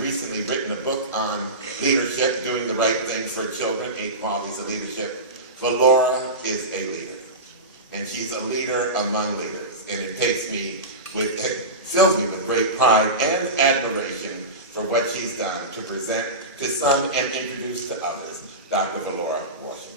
recently written a book on leadership, doing the right thing for children, 8 qualities of leadership. Valora is a leader, and she's a leader among leaders, and it fills me with great pride and admiration for what she's done to present to some and introduce to others, Dr. Valora Washington.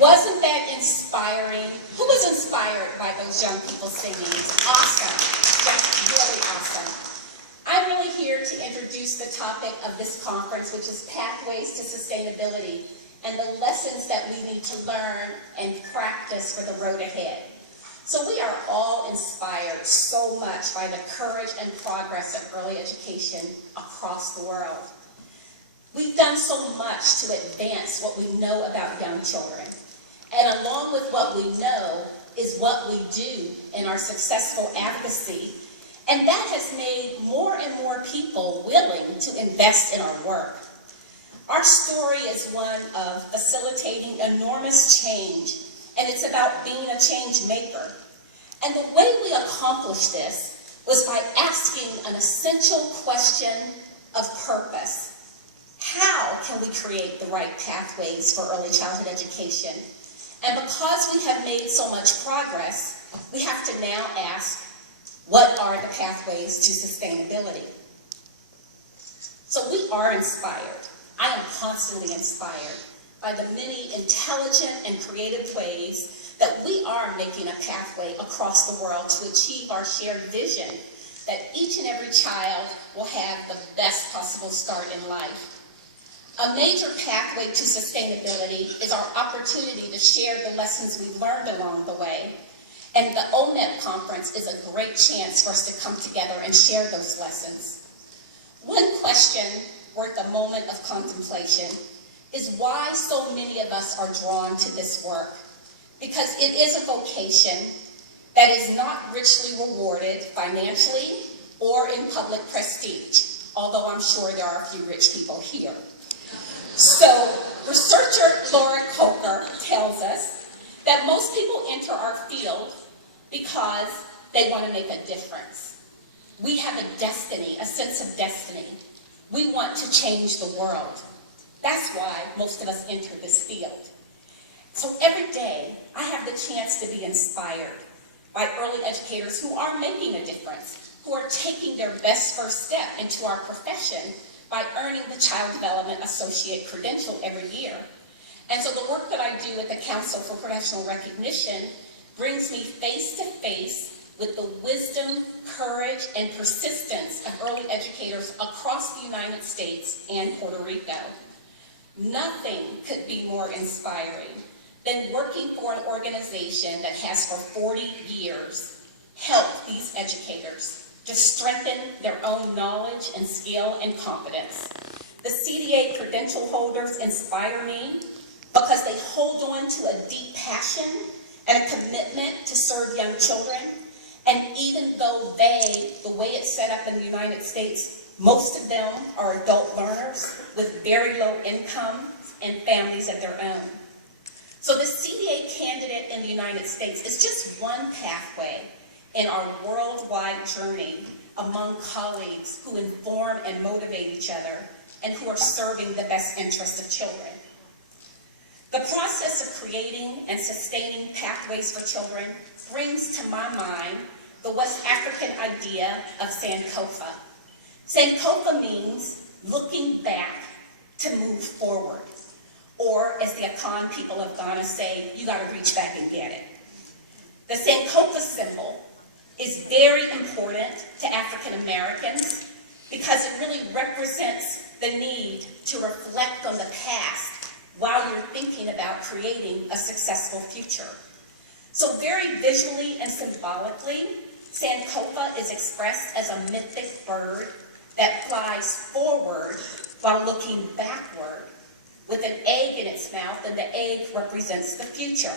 Wasn't that inspiring? Who was inspired by those young people singing? Awesome. That's really awesome. I'm really here to introduce the topic of this conference, which is Pathways to Sustainability, and the lessons that we need to learn and practice for the road ahead. So we are all inspired so much by the courage and progress of early education across the world. We've done so much to advance what we know about young children. And along with what we know is what we do in our successful advocacy. And that has made more and more people willing to invest in our work. Our story is one of facilitating enormous change, and it's about being a change maker. And the way we accomplish this was by asking an essential question of purpose. How can we create the right pathways for early childhood education? And because we have made so much progress, we have to now ask, what are the pathways to sustainability? So we are inspired. I am constantly inspired by the many intelligent and creative ways that we are making a pathway across the world to achieve our shared vision that each and every child will have the best possible start in life. A major pathway to sustainability is our opportunity to share the lessons we've learned along the way. And the OMEP conference is a great chance for us to come together and share those lessons. One question worth a moment of contemplation is why so many of us are drawn to this work. Because it is a vocation that is not richly rewarded financially or in public prestige, although I'm sure there are a few rich people here. So, researcher Laura Coker tells us that most people enter our field because they want to make a difference. We have a destiny, a sense of destiny. We want to change the world. That's why most of us enter this field. So every day, I have the chance to be inspired by early educators who are making a difference, who are taking their best first step into our profession by earning the Child Development Associate credential every year. And so the work that I do at the Council for Professional Recognition brings me face to face with the wisdom, courage, and persistence of early educators across the United States and Puerto Rico. Nothing could be more inspiring than working for an organization that has for 40 years helped these educators to strengthen their own knowledge and skill and competence. The CDA credential holders inspire me because they hold on to a deep passion and a commitment to serve young children. And even though the way it's set up in the United States, most of them are adult learners with very low income and families of their own. So the CDA candidate in the United States is just one pathway in our worldwide journey among colleagues who inform and motivate each other and who are serving the best interests of children. The process of creating and sustaining pathways for children brings to my mind the West African idea of Sinkofa. Sinkofa means looking back to move forward. Or, as the Akan people of Ghana say, you got to reach back and get it. The Sinkofa symbol is very important to African Americans because it really represents the need to reflect on the past while you're thinking about creating a successful future. So very visually and symbolically, Sinkofa is expressed as a mythic bird that flies forward while looking backward with an egg in its mouth, and the egg represents the future.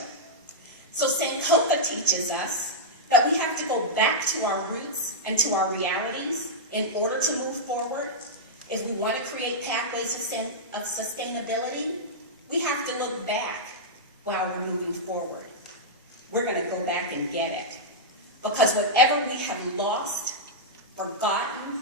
So Sinkofa teaches us that we have to go back to our roots and to our realities in order to move forward. If we want to create pathways of sustainability, we have to look back while we're moving forward. We're going to go back and get it. Because whatever we have lost, forgotten,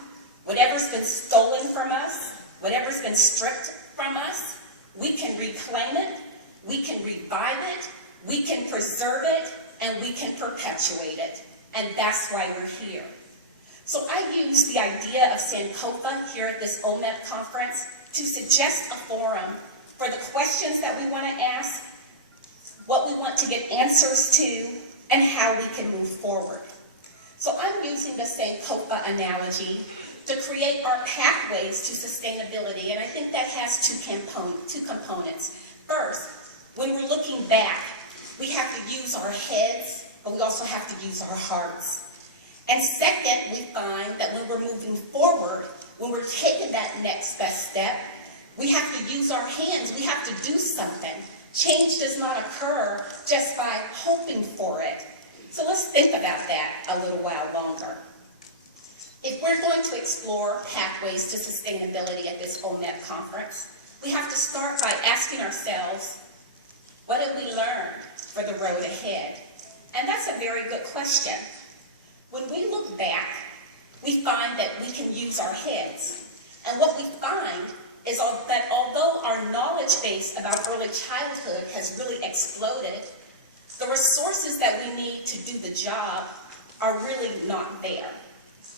whatever's been stolen from us, whatever's been stripped from us, we can reclaim it, we can revive it, we can preserve it, and we can perpetuate it. And that's why we're here. So I use the idea of Sinkofa here at this OMEP conference to suggest a forum for the questions that we want to ask, what we want to get answers to, and how we can move forward. So I'm using the Sinkofa analogy to create our pathways to sustainability, and I think that has two components. First, when we're looking back, we have to use our heads, but we also have to use our hearts. And second, we find that when we're moving forward, when we're taking that next best step, we have to use our hands. We have to do something. Change does not occur just by hoping for it. So let's think about that a little while longer. If we're going to explore pathways to sustainability at this OMEP conference, we have to start by asking ourselves, what have we learned for the road ahead? And that's a very good question. When we look back, we find that we can use our heads. And what we find is that although our knowledge base about early childhood has really exploded, the resources that we need to do the job are really not there.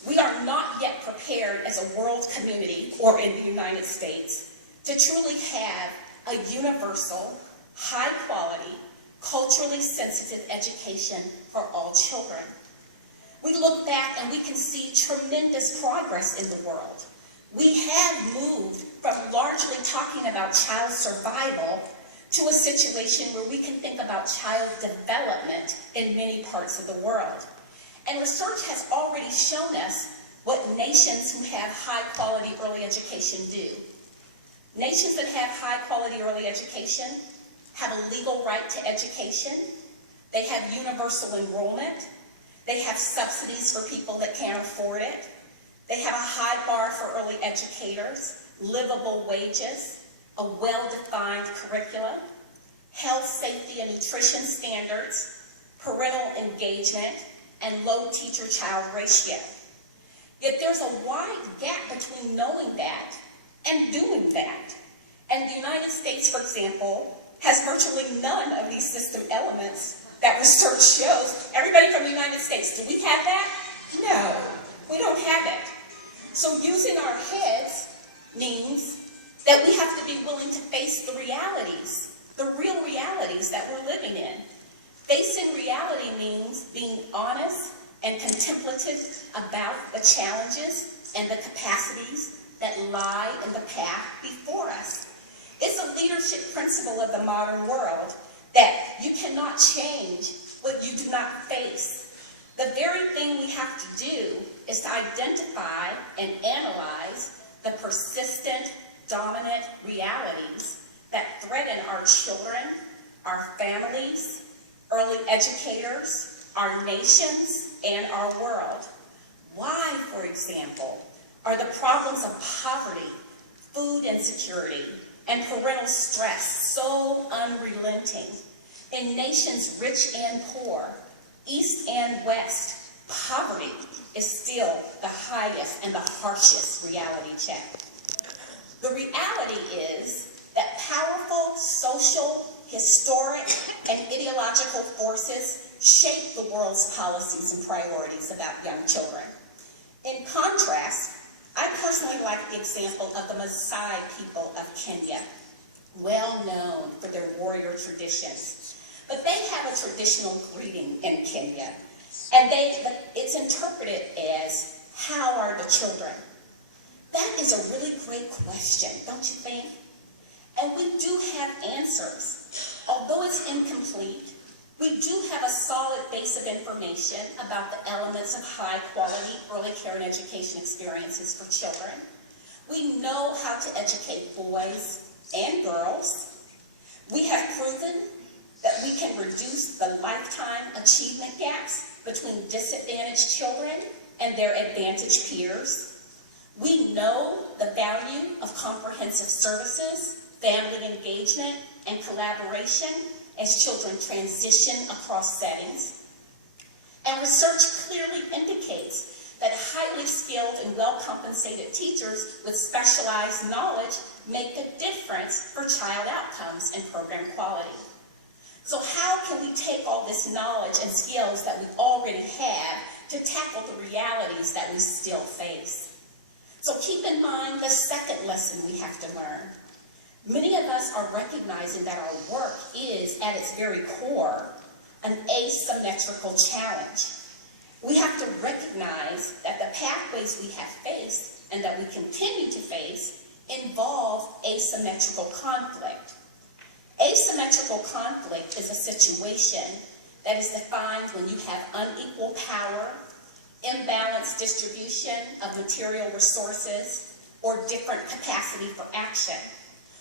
We are not yet prepared as a world community, or in the United States, to truly have a universal, high quality, culturally sensitive education for all children. We look back and we can see tremendous progress in the world. We have moved from largely talking about child survival to a situation where we can think about child development in many parts of the world. And research has already shown us what nations who have high quality early education do. Nations that have high quality early education have a legal right to education. They have universal enrollment. They have subsidies for people that can't afford it. They have a high bar for early educators, livable wages, a well-defined curriculum, health, safety, and nutrition standards, parental engagement, and low teacher-child ratio. Yet there's a wide gap between knowing that and doing that. And the United States, for example, has virtually none of these system elements that research shows. Everybody from the United States, do we have that? No, we don't have it. So using our heads means that we have to be willing to face the realities, the real realities that we're living in. Facing reality means being honest and contemplative about the challenges and the capacities that lie in the path before us. It's a leadership principle of the modern world that you cannot change what you do not face. The very thing we have to do is to identify and analyze the persistent, dominant realities that threaten our children, our families, early educators, our nations, and our world. Why, for example, are the problems of poverty, food insecurity, and parental stress so unrelenting? In nations rich and poor, east and west, poverty is still the highest and the harshest reality check. The reality is that powerful social, historic, and ideological forces shape the world's policies and priorities about young children. In contrast, I personally like the example of the Maasai people of Kenya, well known for their warrior traditions. But they have a traditional greeting in Kenya, and it's interpreted as, how are the children? That is a really great question, don't you think? And we do have answers. Although it's incomplete, we do have a solid base of information about the elements of high quality early care and education experiences for children. We know how to educate boys and girls. We have proven that we can reduce the lifetime achievement gaps between disadvantaged children and their advantaged peers. We know the value of comprehensive services, family engagement, and collaboration as children transition across settings. And research clearly indicates that highly skilled and well-compensated teachers with specialized knowledge make a difference for child outcomes and program quality. So how can we take all this knowledge and skills that we already have to tackle the realities that we still face? So keep in mind the second lesson we have to learn. Many of us are recognizing that our work is, at its very core, an asymmetrical challenge. We have to recognize that the pathways we have faced and that we continue to face involve asymmetrical conflict. Asymmetrical conflict is a situation that is defined when you have unequal power, imbalanced distribution of material resources, or different capacity for action.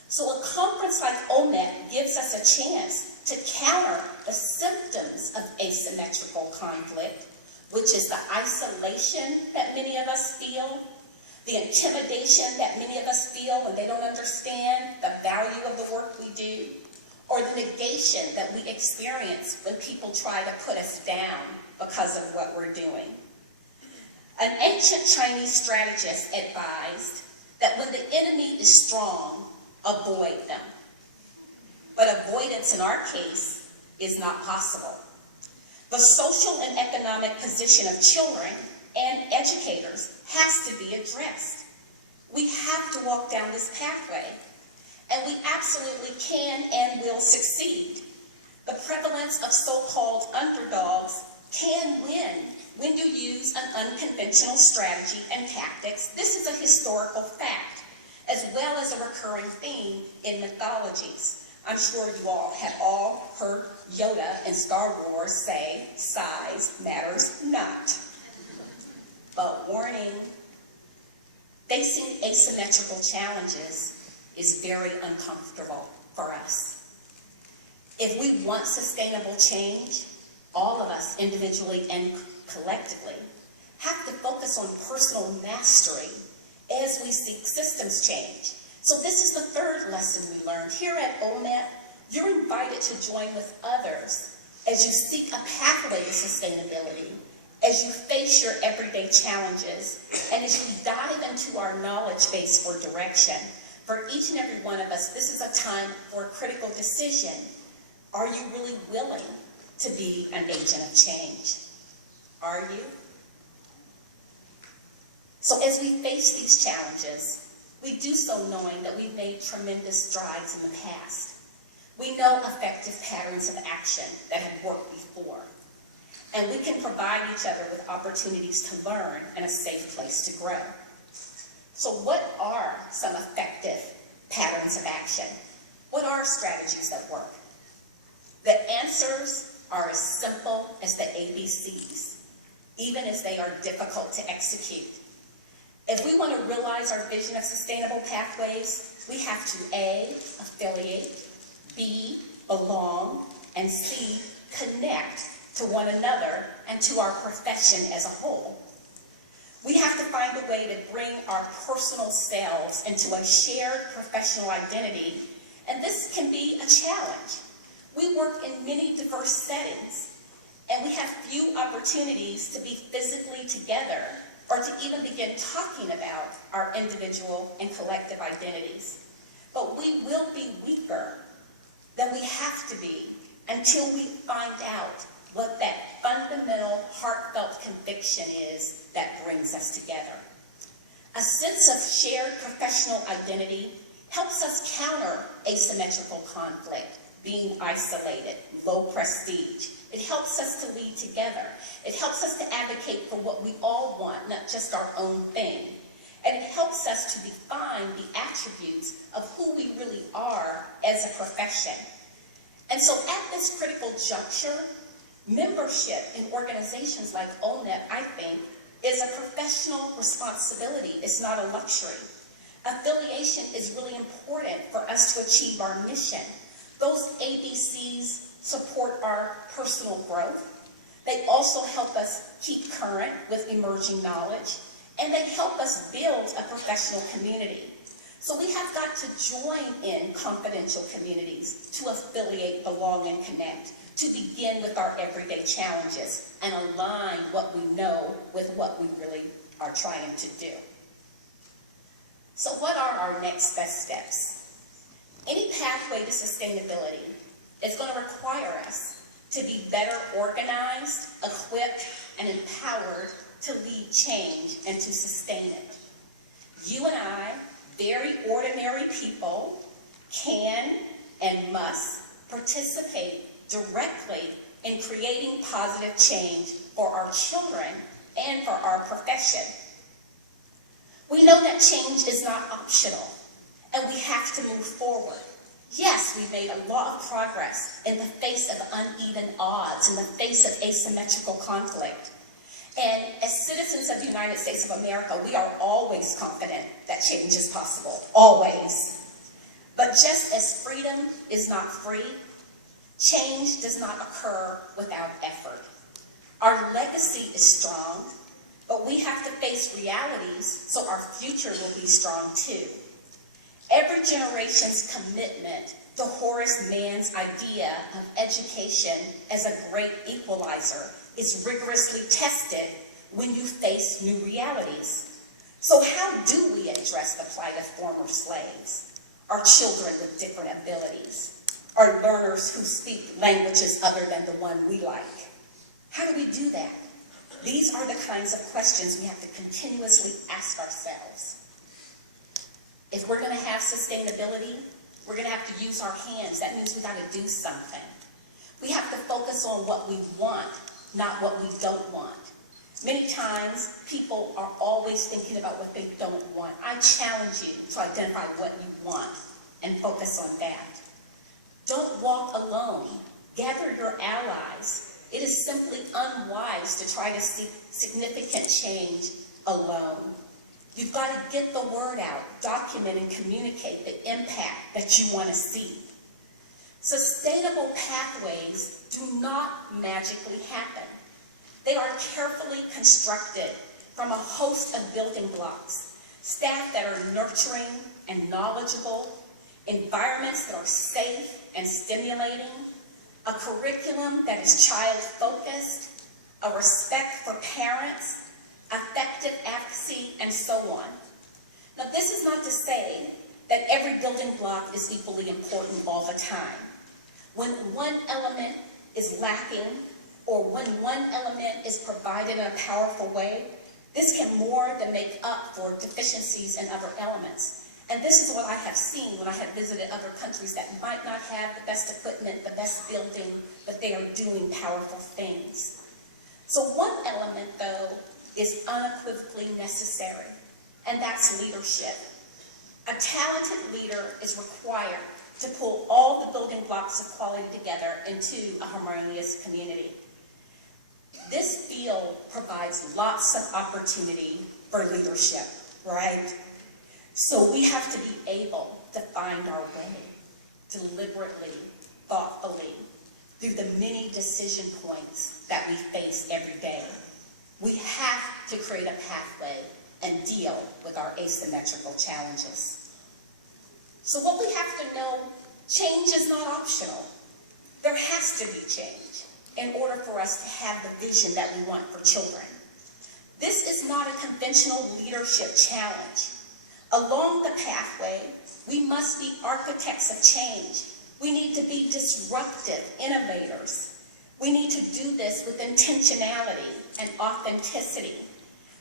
So a conference like OMEP gives us a chance to counter the symptoms of asymmetrical conflict, which is the isolation that many of us feel, the intimidation that many of us feel when they don't understand the value of the work we do, or the negation that we experience when people try to put us down because of what we're doing. An ancient Chinese strategist advised that when the enemy is strong, avoid them. But avoidance in our case is not possible. The social and economic position of children and educators has to be addressed. We have to walk down this pathway, and we absolutely can and will succeed. The prevalence of so-called underdogs can win when you use an unconventional strategy and tactics. This is a historical fact, as well as a recurring theme in mythologies. I'm sure you all have all heard Yoda in Star Wars say, size matters not. But warning, facing asymmetrical challenges is very uncomfortable for us. If we want sustainable change, all of us, individually and collectively, have to focus on personal mastery as we seek systems change. So this is the third lesson we learned. Here at OMEP, you're invited to join with others as you seek a pathway to sustainability, as you face your everyday challenges, and as you dive into our knowledge base for direction. For each and every one of us, this is a time for a critical decision. Are you really willing to be an agent of change? Are you? So as we face these challenges, we do so knowing that we've made tremendous strides in the past. We know effective patterns of action that have worked before, and we can provide each other with opportunities to learn and a safe place to grow. So what are some effective patterns of action? What are strategies that work? The answers are as simple as the ABCs, even as they are difficult to execute. If we want to realize our vision of sustainable pathways, we have to A, affiliate, B, belong, and C, connect to one another and to our profession as a whole. We have to find a way to bring our personal selves into a shared professional identity, and this can be a challenge. We work in many diverse settings, and we have few opportunities to be physically together or to even begin talking about our individual and collective identities. But we will be weaker than we have to be until we find out what that fundamental, heartfelt conviction is that brings us together. A sense of shared professional identity helps us counter asymmetrical conflict, being isolated, low prestige. It helps us to lead together. It helps us to advocate for what we all want, not just our own thing. And it helps us to define the attributes of who we really are as a profession. And so at this critical juncture, membership in organizations like OMEP, I think, is a professional responsibility. It's not a luxury. Affiliation is really important for us to achieve our mission. Those ABCs support our personal growth. They also help us keep current with emerging knowledge, and they help us build a professional community. So we have got to join in confidential communities to affiliate, belong, and connect, to begin with our everyday challenges and align what we know with what we really are trying to do. So what are our next best steps? Any pathway to sustainability is going to require us to be better organized, equipped, and empowered to lead change and to sustain it. You and I, very ordinary people, can and must participate directly in creating positive change for our children and for our profession. We know that change is not optional, and we have to move forward. Yes, we've made a lot of progress in the face of uneven odds, in the face of asymmetrical conflict. And as citizens of the United States of America, we are always confident that change is possible, always. But just as freedom is not free, change does not occur without effort. Our legacy is strong, but we have to face realities so our future will be strong too. Every generation's commitment to Horace Mann's idea of education as a great equalizer is rigorously tested when you face new realities. So how do we address the plight of former slaves, our children with different abilities, our learners who speak languages other than the one we like? How do we do that? These are the kinds of questions we have to continuously ask ourselves. If we're going to have sustainability, we're going to have to use our hands. That means we've got to do something. We have to focus on what we want, not what we don't want. Many times, people are always thinking about what they don't want. I challenge you to identify what you want and focus on that. Don't walk alone. Gather your allies. It is simply unwise to try to seek significant change alone. You've got to get the word out, document and communicate the impact that you want to see. Sustainable pathways do not magically happen. They are carefully constructed from a host of building blocks, staff that are nurturing and knowledgeable, environments that are safe and stimulating, a curriculum that is child-focused, a respect for parents, effective advocacy, and so on. Now, this is not to say that every building block is equally important all the time. When one element is lacking, or when one element is provided in a powerful way, this can more than make up for deficiencies in other elements. And this is what I have seen when I have visited other countries that might not have the best equipment, the best building, but they are doing powerful things. So one element, though, is unequivocally necessary, and that's leadership. A talented leader is required to pull all the building blocks of quality together into a harmonious community. This field provides lots of opportunity for leadership, right? So we have to be able to find our way, deliberately, thoughtfully, through the many decision points that we face every day. We have to create a pathway and deal with our asymmetrical challenges. So what we have to know, change is not optional. There has to be change in order for us to have the vision that we want for children. This is not a conventional leadership challenge. Along the pathway, we must be architects of change. We need to be disruptive innovators. We need to do this with intentionality and authenticity.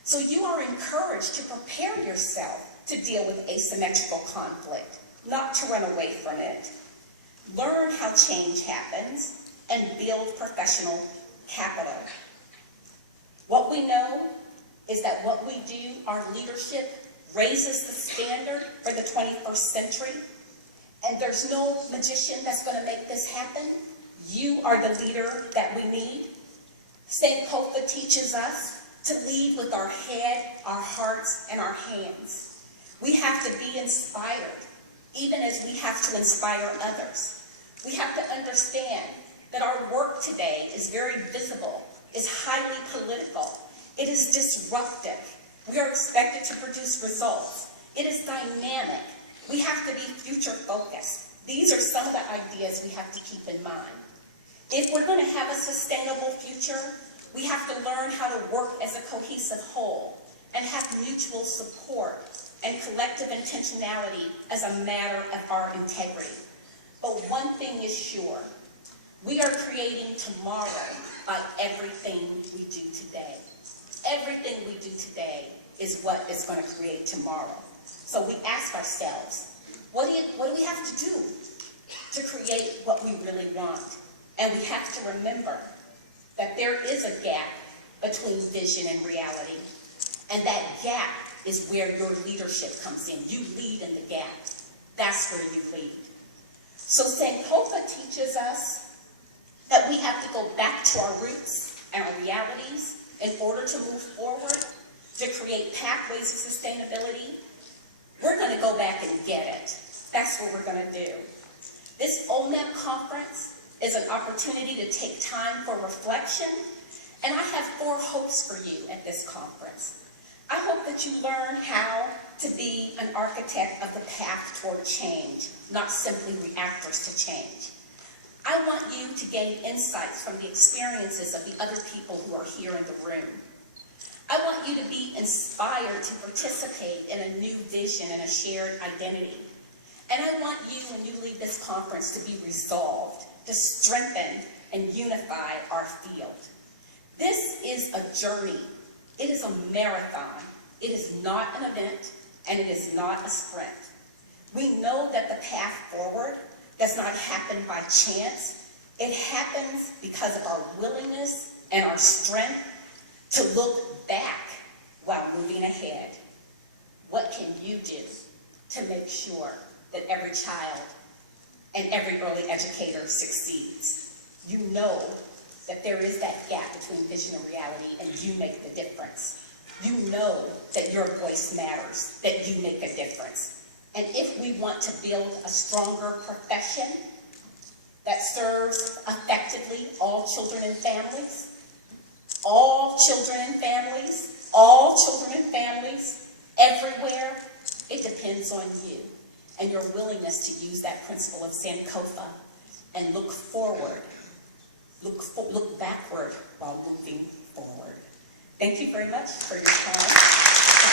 So you are encouraged to prepare yourself to deal with asymmetrical conflict, not to run away from it. Learn how change happens and build professional capital. What we know is that what we do, our leadership, raises the standard for the 21st century, and there's no magician that's going to make this happen. You are the leader that we need. Sinkofa teaches us to lead with our head, our hearts, and our hands. We have to be inspired, even as we have to inspire others. We have to understand that our work today is very visible, is highly political, it is disruptive. We are expected to produce results. It is dynamic. We have to be future focused. These are some of the ideas we have to keep in mind. If we're going to have a sustainable future, we have to learn how to work as a cohesive whole and have mutual support and collective intentionality as a matter of our integrity. But one thing is sure, we are creating tomorrow by everything we do today. Everything we do today is what is going to create tomorrow. So we ask ourselves, what do we have to do to create what we really want? And we have to remember that there is a gap between vision and reality. And that gap is where your leadership comes in. You lead in the gap. That's where you lead. So Sinkofa teaches us that we have to go back to our roots and our realities in order to move forward, to create pathways of sustainability. We're going to go back and get it. That's what we're going to do. This OMEP conference is an opportunity to take time for reflection, and I have 4 hopes for you at this conference. I hope that you learn how to be an architect of the path toward change, not simply reactors to change. I want you to gain insights from the experiences of the other people who are here in the room. I want you to be inspired to participate in a new vision and a shared identity. And I want you, when you leave this conference, to be resolved, to strengthen and unify our field. This is a journey. It is a marathon. It is not an event, and it is not a sprint. We know that the path forward does not happen by chance. It happens because of our willingness and our strength to look back while moving ahead. What can you do to make sure that every child and every early educator succeeds? You know that there is that gap between vision and reality, and you make the difference. You know that your voice matters, that you make a difference. And if we want to build a stronger profession that serves effectively all children and families, all children and families, all children and families, everywhere, it depends on you and your willingness to use that principle of Sinkofa and look forward, look backward while moving forward. Thank you very much for your time.